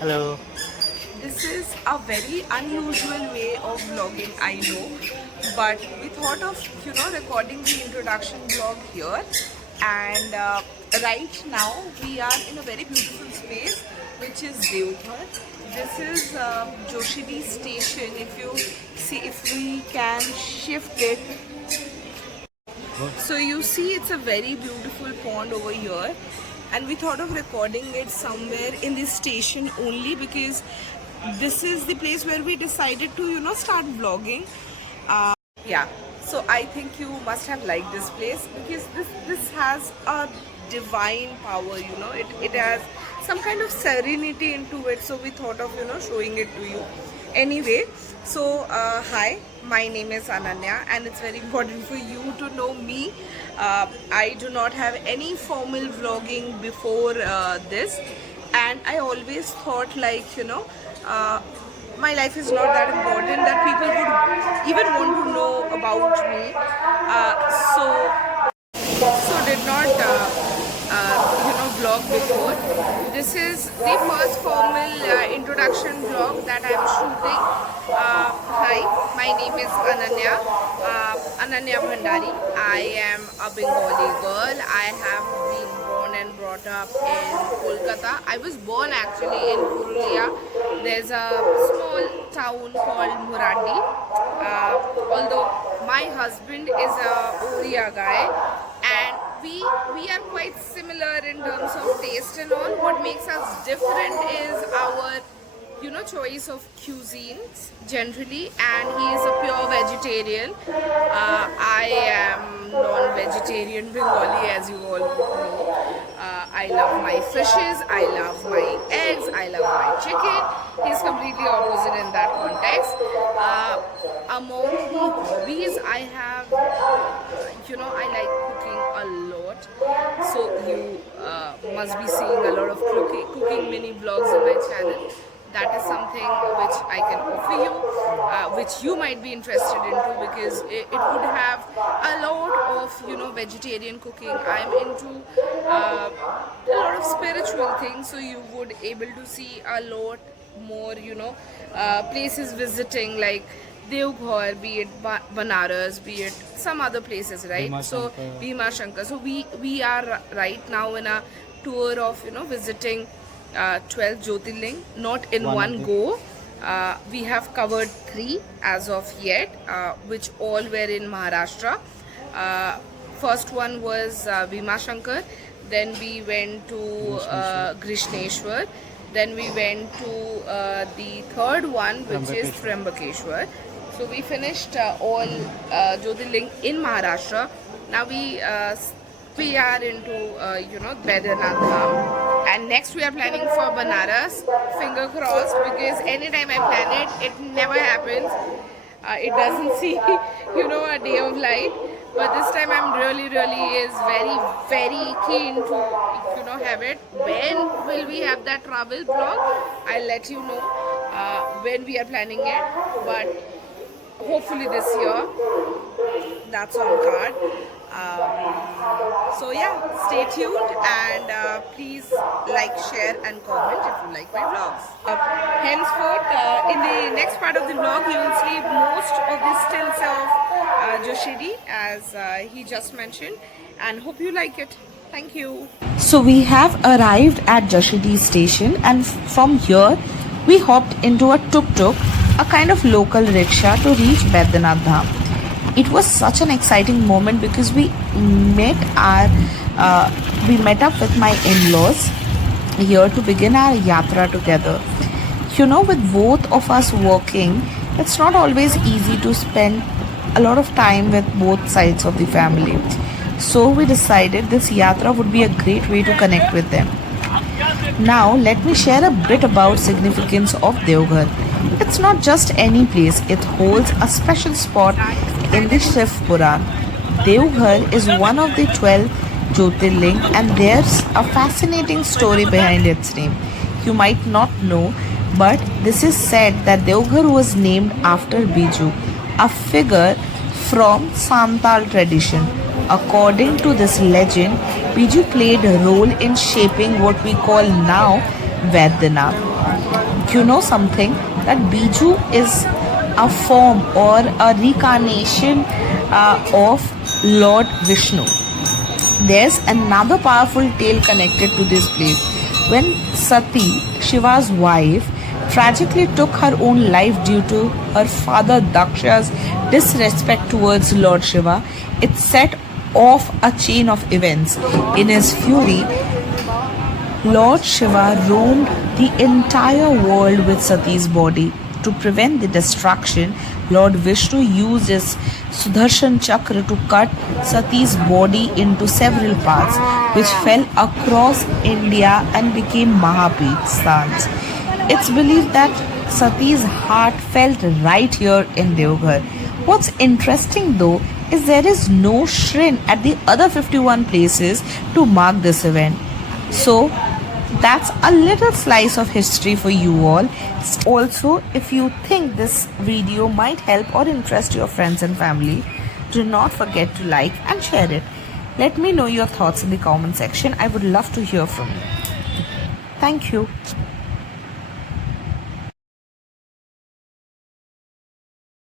Hello. This is a very unusual way of vlogging, I know, but we thought of recording the introduction vlog here, and right now we are in a very beautiful space, which is Deoghar. This is Joshidi station. If you see, if we can shift it, so you see it's a very beautiful pond over here, and we thought of recording it somewhere in this station only because this is the place where we decided to start vlogging. Yeah, so I think you must have liked this place because this has a divine power, it has some kind of serenity into it, so we thought of showing it to you. Anyway, so hi, my name is Ananya, and it's very important for you to know me. I do not have any formal vlogging before this, and I always thought, like, my life is not that important that people would even want to know about me. So did not vlog before. This is the first formal introduction vlog that I am shooting. Hi, my name is Ananya Bhandari. I am a Bengali girl. I have been born and brought up in Kolkata. I was born actually in Purulia. There's a small town called Murandi. Although my husband is a Oriya guy, and we are quite similar in terms of taste and all. What makes us different is our choice of cuisines generally, and he is a pure vegetarian. I am non-vegetarian Bengali, as you all know. I love my fishes, I love my eggs, I love my chicken. He's completely opposite in that context. Among the hobbies I have, I like cooking a lot. So you must be seeing a lot of cooking mini vlogs on my channel. That is something which I can offer you, which you might be interested into, because it would have a lot of vegetarian cooking. I'm into a lot of spiritual things, so you would able to see a lot more places visiting, like Deoghar, be it Banaras, be it some other places, right? So Bhima Shankar. So we are right now in a tour of visiting 12 Jyotirling, not in one go. We have covered 3 as of yet, which all were in Maharashtra. First one was Bhima Shankar, then we went to Krishneshwar, then we went to the third one, which is Trimbakeshwar. So we finished all Jyotirling in Maharashtra. Now we are into Baidyanath Dham, and next we are planning for Banaras. Finger crossed, because anytime I plan it never happens. It doesn't see a day of light. But this time I'm really is very keen to have it. When will we have that travel vlog? I'll let you know when we are planning it, but hopefully this year. That's on card. So yeah, stay tuned, and please like, share and comment if you like my vlogs. Henceforth, in the next part of the vlog, you will see most of the stills of Joshidi, as he just mentioned, and hope you like it. Thank you. So we have arrived at Joshidi station, and from here we hopped into a tuk-tuk, a kind of local rickshaw, to reach Baidyanath Dham. It was such an exciting moment because we met up with my in-laws here to begin our yatra together. With both of us working, it's not always easy to spend a lot of time with both sides of the family. So we decided this yatra would be a great way to connect with them. Now let me share a bit about significance of Deoghar. It's not just any place, it holds a special spot in the Shiv Puran. Deoghar is one of the 12 Jyotirling, and there's a fascinating story behind its name. You might not know, but this is said that Deoghar was named after Biju, a figure from Santal tradition. According to this legend, Biju played a role in shaping what we call now Baidyanath. You know something? That Biju is a form or a reincarnation of Lord Vishnu. There's another powerful tale connected to this place. When Sati, Shiva's wife, tragically took her own life due to her father Daksha's disrespect towards Lord Shiva, it set off a chain of events. In his fury, Lord Shiva roamed the entire world with Sati's body. To prevent the destruction, Lord Vishnu used his Sudarshan Chakra to cut Sati's body into several parts, which fell across India and became Mahapithas. It's believed that Sati's heart felt right here in Devghar. What's interesting though is there is no shrine at the other 51 places to mark this event. So that's a little slice of history for you all. Also, if you think this video might help or interest your friends and family, do not forget to like and share it. Let me know your thoughts in the comment section. I would love to hear from you. Thank you.